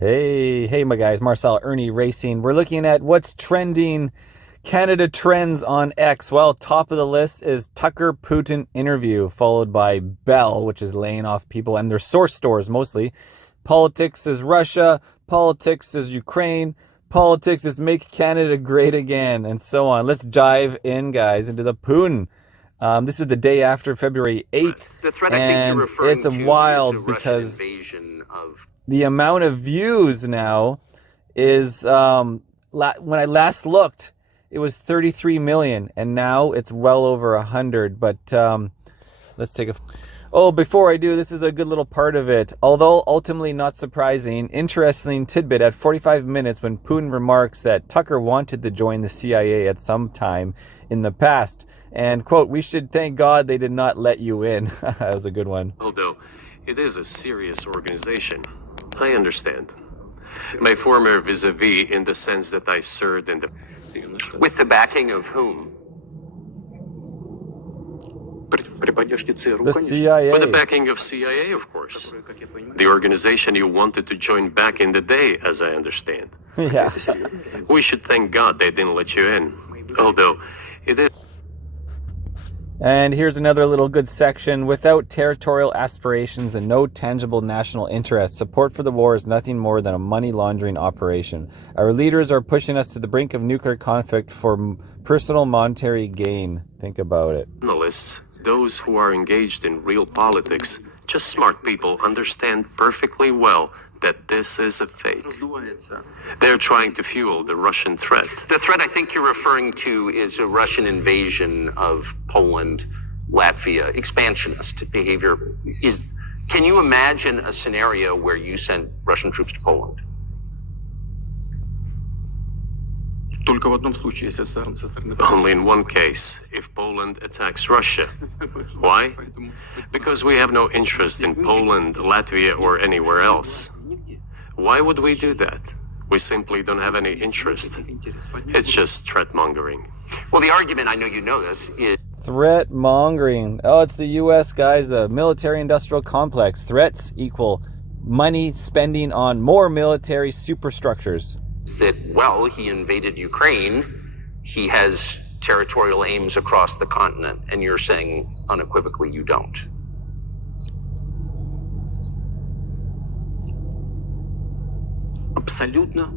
Hey, my guys, Marcel, Ernie Racing. We're looking at what's trending, Canada trends on X. Well, top of the list is Tucker Putin interview, followed by Bell, which is laying off people and their source stores mostly. Politics is Russia, politics is Ukraine, politics is make Canada great again, and so on. Let's dive in, guys, into the Putin. This is the day after February 8th, the threat I think you're referring it's to wild is a because Russian invasion of... the amount of views now is, when I last looked, it was 33 million, and now it's well over 100. But let's take a... Oh, before I do, this is a good little part of it. Although ultimately not surprising, interesting tidbit at 45 minutes when Putin remarks that Tucker wanted to join the CIA at some time in the past. And, quote, "We should thank God they did not let you in." That was a good one. Although it is a serious organization, I understand. My former vis-a-vis in the sense that I served in the... With the backing of whom? The CIA. With the backing of CIA, of course. The organization you wanted to join back in the day, as I understand. Yeah. We should thank God they didn't let you in. Although it is... And here's another little good section. Without territorial aspirations and no tangible national interest, support for the war is nothing more than a money laundering operation. Our leaders are pushing us to the brink of nuclear conflict for personal monetary gain. Think about it. Journalists, those who are engaged in real politics, just smart people, understand perfectly well that this is a fake. They're trying to fuel the Russian threat. The threat I think you're referring to is a Russian invasion of Poland, Latvia, expansionist behavior. Can you imagine a scenario where you send Russian troops to Poland? Only in one case, if Poland attacks Russia. Why? Because we have no interest in Poland, Latvia, or anywhere else. Why would we do that? We simply don't have any interest. It's just threat mongering. Well, the argument, I know you know this, is... Threat mongering. Oh, it's the U.S., guys, the military-industrial complex. Threats equal money spending on more military superstructures. that, well, he invaded Ukraine, he has territorial aims across the continent, and you're saying unequivocally you don't.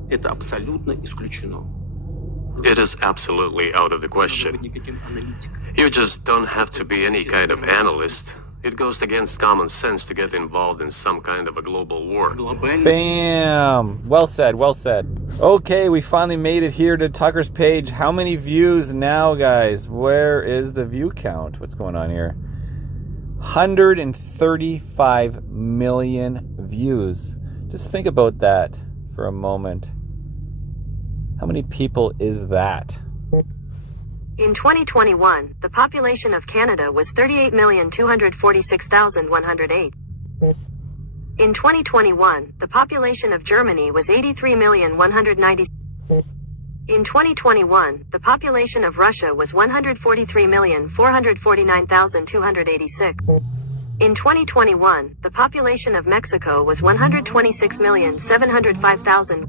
Это абсолютно исключено. It is absolutely out of the question. You just don't have to be any kind of analyst. It goes against common sense to get involved in some kind of a global war. Bam! Well said, well said. Okay, we finally made it here to Tucker's page. How many views now, guys? Where is the view count? What's going on here? 135 million views. Just think about that for a moment. How many people is that? In 2021, the population of Canada was 38,246,108. In 2021, the population of Germany was 83,190. In 2021, the population of Russia was 143,449,286. In 2021, the population of Mexico was 126,705,000.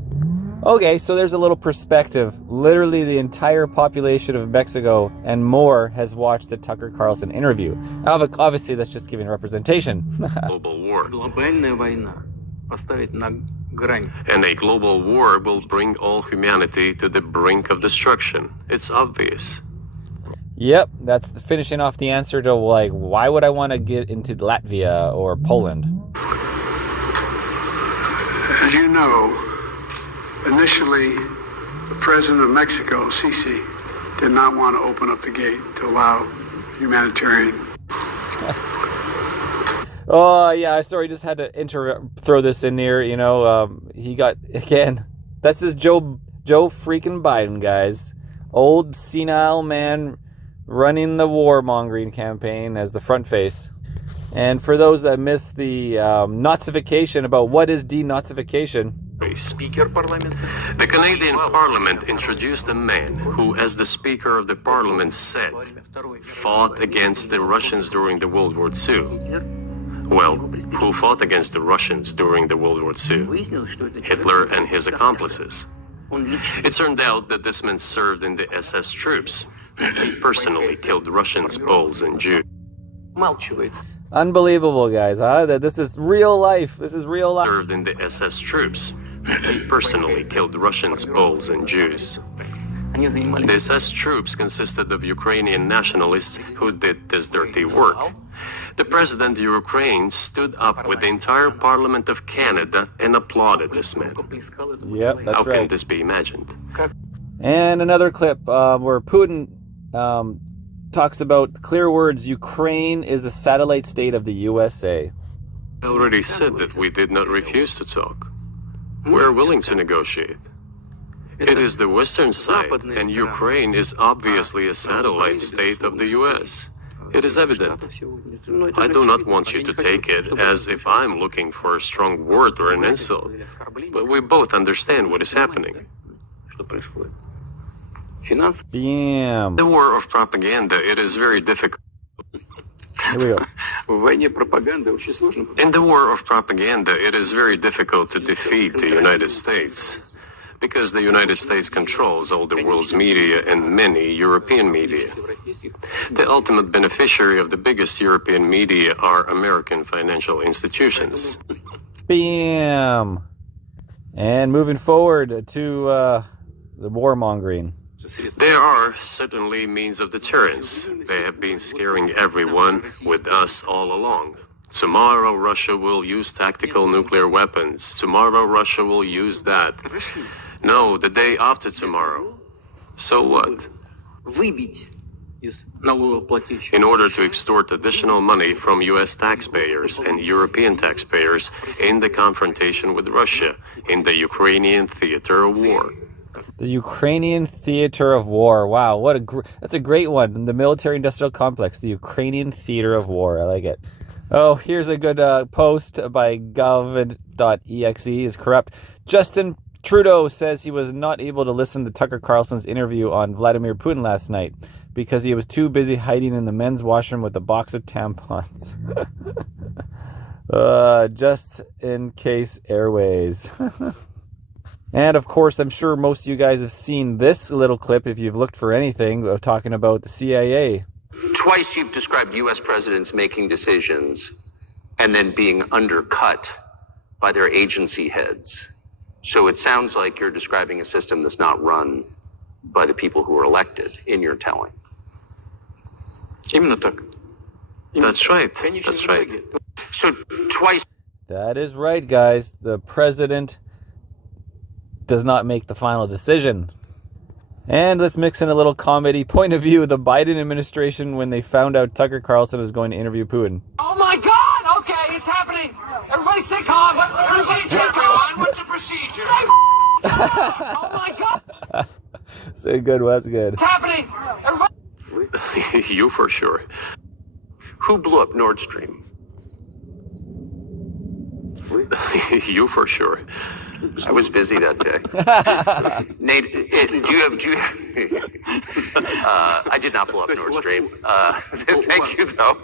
Okay, so there's a little perspective. Literally the entire population of Mexico and more has watched the Tucker Carlson interview. Obviously, that's just giving representation. Global war. And a global war will bring all humanity to the brink of destruction. It's obvious. Yep, that's finishing off the answer to, like, why would I want to get into Latvia or Poland? As you know, initially, the president of Mexico, Sisi, did not want to open up the gate to allow humanitarian. Oh, yeah, sorry, just had to throw this in here, you know, he got, again, this is Joe freaking Biden, guys. Old senile man running the warmongering campaign as the front face. And for those that missed the Nazification about what is denazification, the Canadian Parliament introduced a man who, as the Speaker of the Parliament said, fought against the Russians during the World War II. Well, who fought against the Russians during the World War II? Hitler and his accomplices. It turned out that this man served in the SS troops. He personally killed Russians, Poles, and Jews. Unbelievable, guys, huh? That this is real life. This is real life. Served in the SS troops. He personally killed Russians, Poles, and Jews. The SS troops consisted of Ukrainian nationalists who did this dirty work. The president of Ukraine stood up with the entire Parliament of Canada and applauded this man. Yep, that's How right. can this be imagined? And another clip where Putin talks about clear words, Ukraine is a satellite state of the USA. I already said that we did not refuse to talk. We're willing to negotiate. It is the western side, and Ukraine is obviously a satellite state of the US. It is evident. I do not want you to take it as if I'm looking for a strong word or an insult, but we both understand what is happening. Bam. The war of propaganda, it is very difficult. Here we go. In the war of propaganda, it is very difficult to defeat the United States, because the United States controls all the world's media and many European media. The ultimate beneficiary of the biggest European media are American financial institutions. Bam. And moving forward to the warmongering. There are certainly means of deterrence. They have been scaring everyone with us all along. Tomorrow Russia will use tactical nuclear weapons. Tomorrow Russia will use that. No, the day after tomorrow. So what? In order to extort additional money from US taxpayers and European taxpayers in the confrontation with Russia in the Ukrainian theater of war. The Ukrainian theater of war. Wow, what that's a great one. The military-industrial complex, the Ukrainian theater of war. I like it. Oh, here's a good post by gov.exe is corrupt. Justin Trudeau says he was not able to listen to Tucker Carlson's interview on Vladimir Putin last night because he was too busy hiding in the men's washroom with a box of tampons. Just in case airways. And of course, I'm sure most of you guys have seen this little clip if you've looked for anything of talking about the CIA. Twice you've described U.S. presidents making decisions and then being undercut by their agency heads. So it sounds like you're describing a system that's not run by the people who are elected in your telling. That's right. That's right. So twice. That is right, guys. The president does not make the final decision. And let's mix in a little comedy point of view of the Biden administration when they found out Tucker Carlson was going to interview Putin. Oh my God! Okay, it's happening. Everybody stay calm. What's the procedure, Ron? What's the procedure? Oh my God! So good, what's good? It's happening. Everybody. You for sure. Who blew up Nord Stream? You for sure. I was busy that day. Nate, I did not blow up Nord Stream. Thank you, though.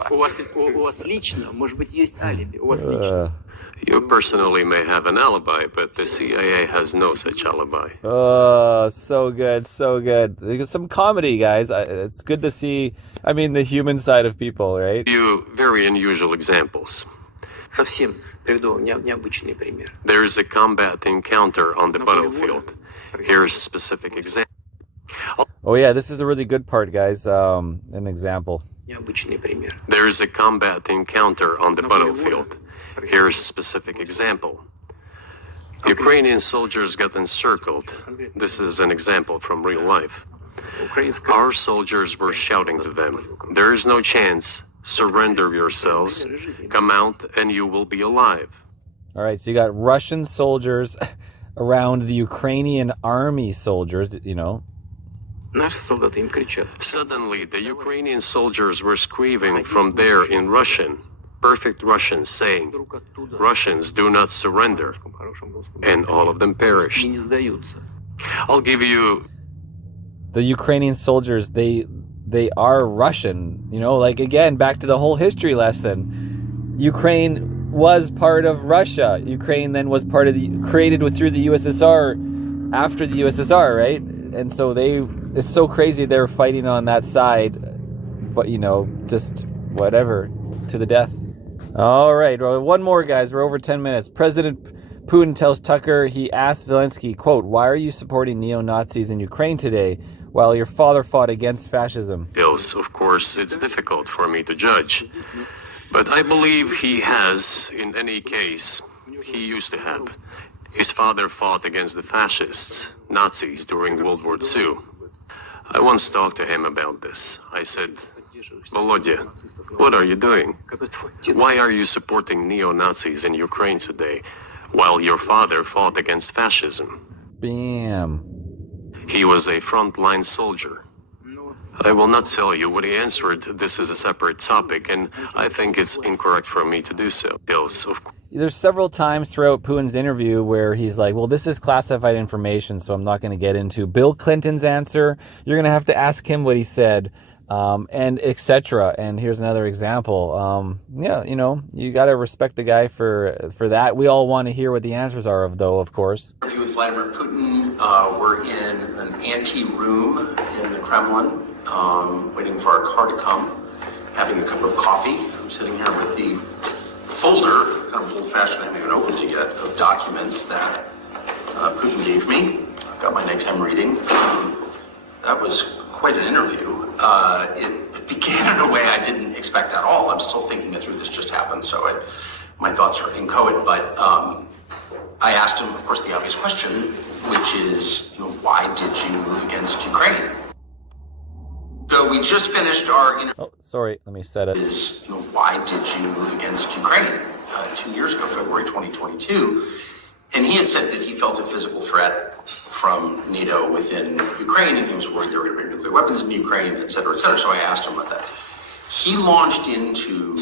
You personally may have an alibi, but the CIA has no such alibi. Oh, so good, so good. There's some comedy, guys. It's good to see, the human side of people, right? You very unusual examples. There's a combat encounter on the battlefield. Here's a specific example. Oh yeah, this is a really good part, guys. An example. There's a combat encounter on the battlefield. Here's a specific example. Ukrainian soldiers got encircled. This is an example from real life. Our soldiers were shouting to them, "There is no chance. Surrender yourselves. Come out and you will be alive." All right, so you got Russian soldiers around the Ukrainian army soldiers, Suddenly, the Ukrainian soldiers were screaming from there in Russian, perfect Russian, saying, "Russians, do not surrender." And all of them perished. I'll give you... The Ukrainian soldiers, they are Russian, again, back to the whole history lesson. Ukraine was part of Russia. Ukraine then was part of through the USSR after the USSR, right? And so it's so crazy they're fighting on that side, but just whatever, to the death. All right, well, one more, guys. We're over 10 minutes. President Putin tells Tucker he asked Zelensky, quote, "Why are you supporting neo-Nazis in Ukraine today while your father fought against fascism?" Of course, it's difficult for me to judge. But I believe he has, in any case, he used to have. His father fought against the fascists, Nazis, during World War II. I once talked to him about this. I said, "Volodya, what are you doing? Why are you supporting neo-Nazis in Ukraine today while your father fought against fascism?" Bam. He was a frontline soldier. I will not tell you what he answered. This is a separate topic, and I think it's incorrect for me to do so. There's several times throughout Putin's interview where he's like, well, this is classified information, so I'm not going to get into Bill Clinton's answer. You're going to have to ask him what he said, and etc. And here's another example. You got to respect the guy for that. We all want to hear what the answers are, though, of course. Interview with Vladimir Putin. We're in an ante-room in the Kremlin, waiting for our car to come, having a cup of coffee. I'm sitting here with the folder, kind of old-fashioned, I haven't even opened it yet, of documents that Putin gave me. I've got my nighttime reading. That was quite an interview. It began in a way I didn't expect at all. I'm still thinking it through. This just happened, so my thoughts are inchoate. But I asked him, of course, the obvious question, which is, why did you move against Ukraine? So we just finished our interview. Oh, sorry, let me set it. Why did you move against Ukraine 2 years ago, February 2022? And he had said that he felt a physical threat from NATO within Ukraine, and he was worried there were going to be nuclear weapons in Ukraine, et cetera, et cetera. So I asked him about that. He launched into,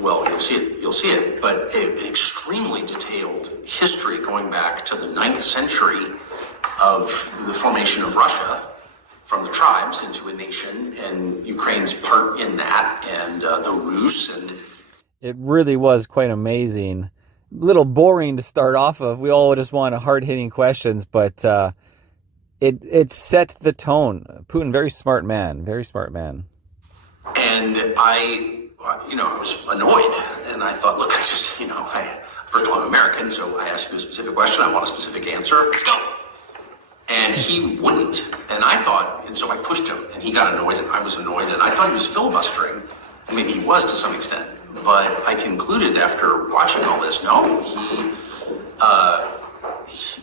well, you'll see it, but an extremely detailed history going back to the 9th century of the formation of Russia, from the tribes into a nation, and Ukraine's part in that, and the Rus. And it really was quite amazing. A little boring to start off of. We all just want hard-hitting questions, but it set the tone. Putin, very smart man. And I was annoyed, and I thought, look, first of all, I'm American, so I ask you a specific question, I want a specific answer. Let's go. And he wouldn't, and so I pushed him, and he got annoyed, and I was annoyed, and I thought he was filibustering, and maybe he was to some extent, but I concluded after watching all this, no,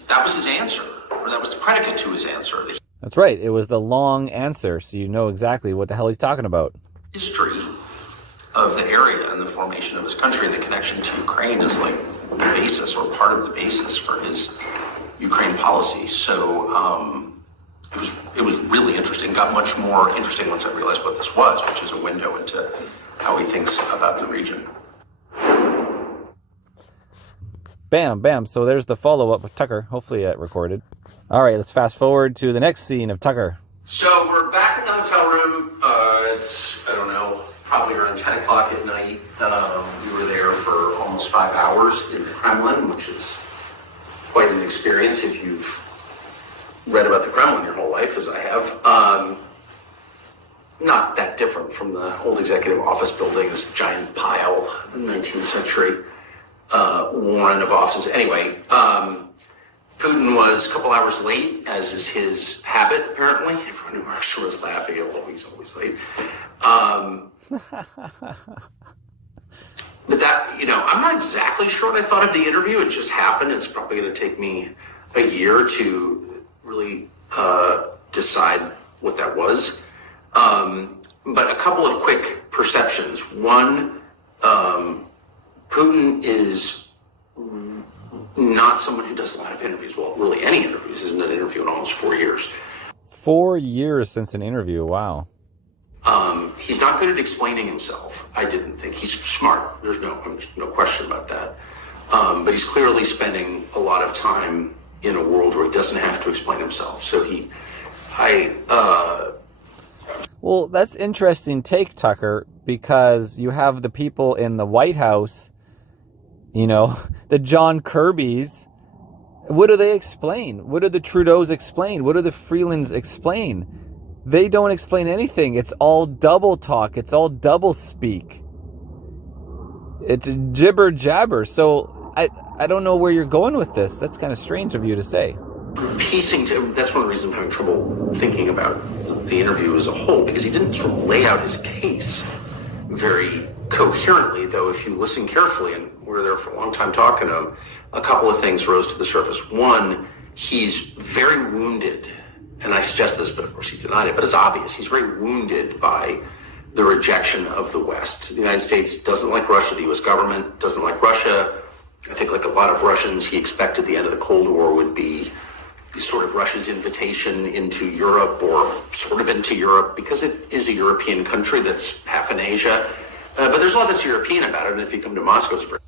that was his answer, or that was the predicate to his answer. That's right, it was the long answer, so you know exactly what the hell he's talking about. History of the area and the formation of his country and the connection to Ukraine is like the basis, or part of the basis, for his Ukraine policy. So it was really interesting. Got much more interesting once I realized what this was, which is a window into how he thinks about the region. Bam. So there's the follow-up with Tucker. Hopefully it recorded. All right, let's fast forward to the next scene of Tucker. So we're back in the hotel room. It's, probably around 10 o'clock at night. We were there for almost 5 hours in the Kremlin, which is quite an experience if you've read about the Kremlin your whole life, as I have. Not that different from the old executive office building, this giant pile, 19th century warren of offices. Anyway, Putin was a couple hours late, as is his habit, apparently. Everyone who works for us laughing at he's always late. But that, I'm not exactly sure what I thought of the interview. It just happened. It's probably going to take me a year to really decide what that was. But a couple of quick perceptions. One, Putin is not someone who does a lot of interviews. Well, really any interviews. Isn't an interview in almost 4 years. 4 years since an interview. Wow. He's not good at explaining himself. I didn't think. He's smart. There's no question about that. But he's clearly spending a lot of time in a world where he doesn't have to explain himself. So Well, that's interesting take, Tucker, because you have the people in the White House, the John Kirbys. What do they explain? What do the Trudeaus explain? What do the Freelands explain? They don't explain anything. It's all double talk. It's all double speak. It's jibber jabber. So I don't know where you're going with this. That's kind of strange of you to say. That's one of the reasons I'm having trouble thinking about the interview as a whole, because he didn't sort of lay out his case very coherently, though if you listen carefully, and we were there for a long time talking to him, a couple of things rose to the surface. One, he's very wounded, and I suggest this, but of course he denied it, but it's obvious. He's very wounded by the rejection of the West. The United States doesn't like Russia. The U.S. government doesn't like Russia. I think like a lot of Russians, he expected the end of the Cold War would be sort of Russia's invitation into Europe, or sort of into Europe, because it is a European country that's half in Asia. But there's a lot that's European about it, and if you come to Moscow, it's very...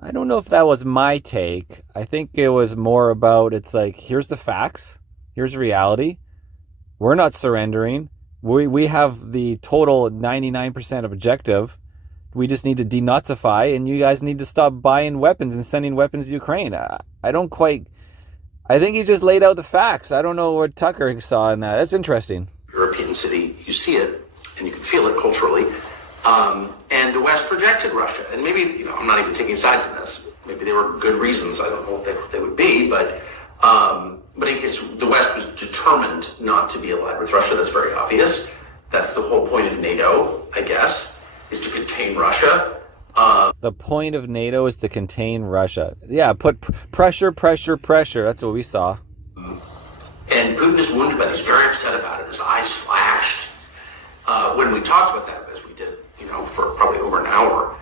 I don't know if that was my take. I think it was more about, it's like, here's the facts. Here's reality. We're not surrendering. We have the total 99% objective. We just need to denazify, and you guys need to stop buying weapons and sending weapons to Ukraine. I think he just laid out the facts. I don't know what Tucker saw in that. That's interesting. European city, you see it, and you can feel it culturally. And the West rejected Russia. And maybe, I'm not even taking sides in this. Maybe there were good reasons. I don't know what they would be. But in case the West was determined not to be allied with Russia, that's very obvious. That's the whole point of NATO, I guess, is to contain Russia. The point of NATO is to contain Russia. Yeah, put pressure. That's what we saw. And Putin is wounded by this, very upset about it. His eyes flashed. When we talked about that, as we did, for probably over an hour,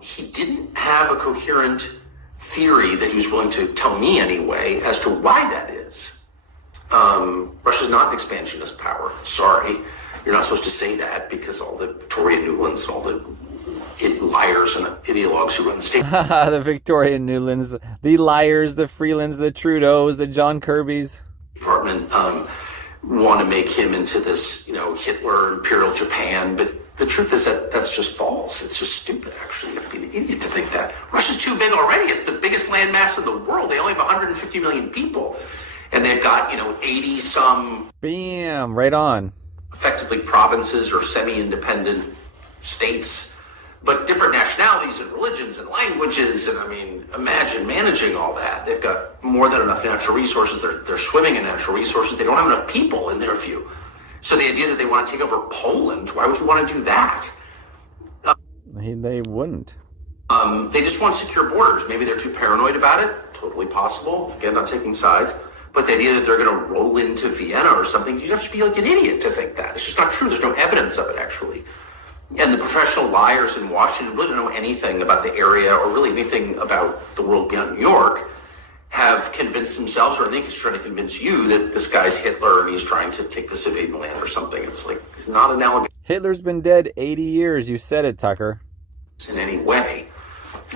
he didn't have a coherent theory that he was willing to tell me anyway as to why that is. Russia's not an expansionist power. Sorry. You're not supposed to say that, because all the Victoria Nulands and all the liars and ideologues who run the state. The Victoria Nulands, the liars, the Freelands, the Trudeaus, the John Kirbys. Department want to make him into this, Hitler, Imperial Japan, but the truth is that that's just false. It's just stupid, actually. You have to be an idiot to think that. Russia's too big already. It's the biggest landmass in the world. They only have 150 million people, and they've got, 80 some... Bam, right on. Effectively provinces or semi-independent states, but different nationalities and religions and languages. And imagine managing all that. They've got more than enough natural resources. They're swimming in natural resources. They don't have enough people in their view. So the idea that they want to take over Poland, why would you want to do that? They wouldn't. They just want secure borders. Maybe they're too paranoid about it. Totally possible. Again, not taking sides. But the idea that they're going to roll into Vienna or something, you'd have to be like an idiot to think that. It's just not true. There's no evidence of it, actually. And the professional liars in Washington really don't know anything about the area or really anything about the world beyond New York, have convinced themselves, or I think he's trying to convince you, that this guy's Hitler and he's trying to take the Sudetenland or something. It's like not analogous. Hitler's been dead 80 years. You said it, Tucker. In any way.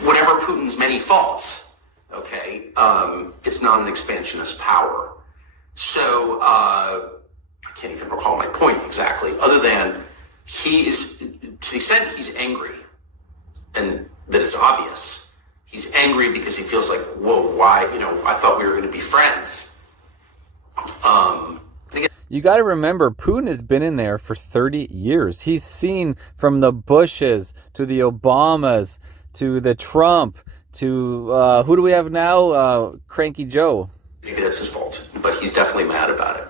Whatever Putin's many faults, okay, it's not an expansionist power. So, I can't even recall my point exactly, other than he is, to the extent he's angry, and that it's obvious, he's angry because he feels like, whoa, why, I thought we were going to be friends. You got to remember, Putin has been in there for 30 years. He's seen from the Bushes to the Obamas to the Trump to, who do we have now? Cranky Joe. Maybe that's his fault, but he's definitely mad about it.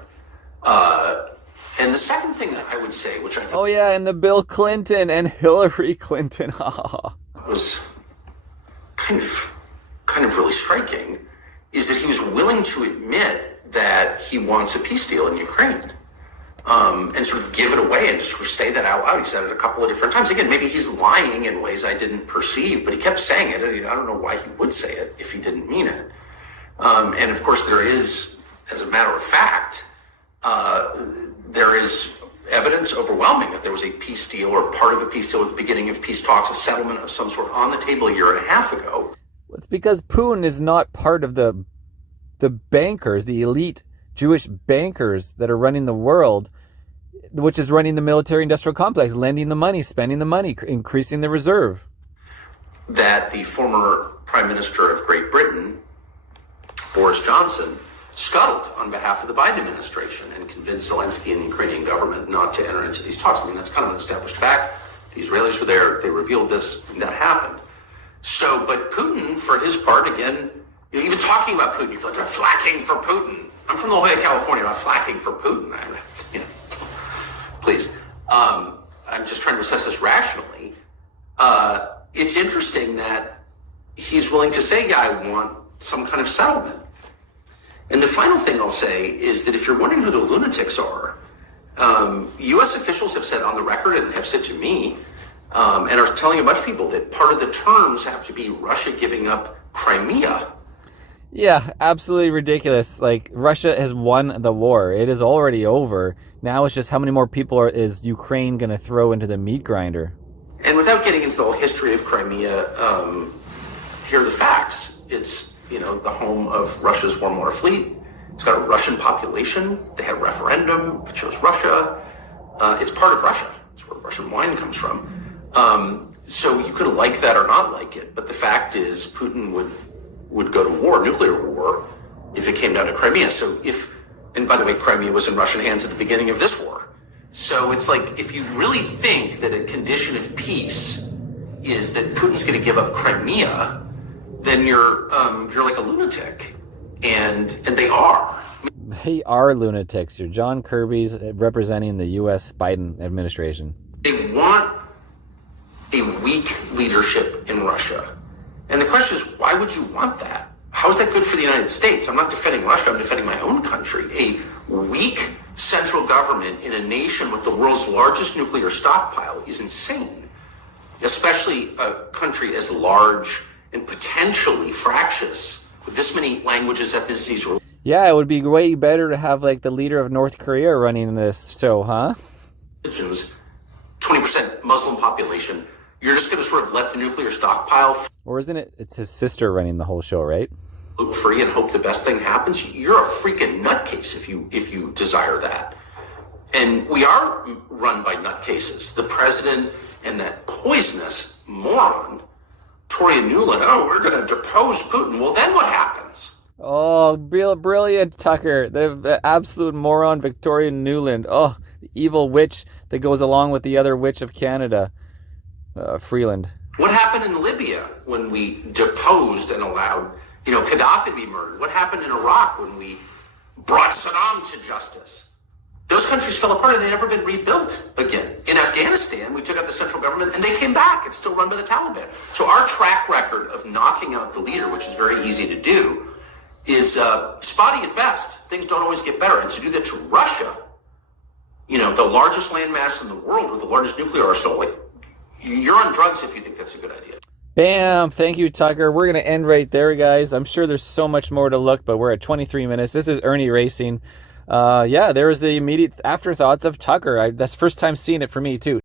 And the second thing that I would say, which I think... Oh, yeah, and the Bill Clinton and Hillary Clinton. was kind of really striking, is that he was willing to admit that he wants a peace deal in Ukraine, and sort of give it away and just sort of say that out loud. He said it a couple of different times. Again, maybe he's lying in ways I didn't perceive, but he kept saying it, and I don't know why he would say it if he didn't mean it. And of course there is, as a matter of fact, there is evidence overwhelming that there was a peace deal or part of a peace deal at the beginning of peace talks, a settlement of some sort on the table a year and a half ago. It's because Putin is not part of the bankers, the elite Jewish bankers that are running the world. which is running the military-industrial complex, lending the money, spending the money, increasing the reserve. That the former Prime Minister of Great Britain, Boris Johnson, scuttled on behalf of the Biden administration and convinced Zelensky and the Ukrainian government not to enter into these talks. I mean, that's kind of an established fact. The Israelis were there, they revealed this, and that happened. So, but Putin, for his part, again, even talking about Putin, you feel like I'm flacking for Putin. I'm from La Jolla, California, I'm flacking for Putin. Please. I'm just trying to assess this rationally. It's interesting that he's willing to say, yeah, I want some kind of settlement. And the final thing I'll say is that if you're wondering who the lunatics are, U.S. officials have said on the record and have said to me, and are telling a bunch of people that part of the terms have to be Russia giving up Crimea. Yeah, absolutely ridiculous. Like, Russia has won the war. It is already over. Now it's just how many more people is Ukraine going to throw into the meat grinder? And without getting into the whole history of Crimea, here are the facts. It's, the home of Russia's warm water fleet. It's got a Russian population. They had a referendum. It chose Russia. It's part of Russia. It's where Russian wine comes from. So you could like that or not like it. But the fact is Putin would go to war, nuclear war, if it came down to Crimea. So and by the way, Crimea was in Russian hands at the beginning of this war. So it's like, if you really think that a condition of peace is that Putin's going to give up Crimea, then you're like a lunatic, and they are. They are lunatics. You're John Kirby's representing the U.S. Biden administration. They want a weak leadership in Russia, and the question is, why would you want that? How is that good for the United States? I'm not defending Russia. I'm defending my own country. A weak central government in a nation with the world's largest nuclear stockpile is insane, especially a country as large and potentially fractious with this many languages, ethnicities. Yeah, it would be way better to have like the leader of North Korea running this show, huh? 20% Muslim population. You're just going to sort of let the nuclear stockpile Or isn't it? It's his sister running the whole show, right? look free and hope the best thing happens. You're a freaking nutcase if you desire that. And we are run by nutcases. The president and that poisonous moron, Victoria Nuland. Oh, we're going to depose Putin. Well, then what happens? Oh, brilliant, Tucker. The absolute moron, Victoria Nuland. Oh, the evil witch that goes along with the other witch of Canada, Freeland. What happened in Libya when we deposed and allowed, Gaddafi to be murdered? What happened in Iraq when we brought Saddam to justice? Those countries fell apart and they've never been rebuilt again. In Afghanistan, we took out the central government and they came back. It's still run by the Taliban. So our track record of knocking out the leader, which is very easy to do, is spotty at best. Things don't always get better. And to do that to Russia, the largest landmass in the world with the largest nuclear arsenal, you're on drugs if you think that's a good idea. Bam! Thank you, Tucker. We're going to end right there, guys. I'm sure there's so much more to look, but we're at 23 minutes. This is Ernie Racing. There was the immediate afterthoughts of Tucker. That's the first time seeing it for me, too.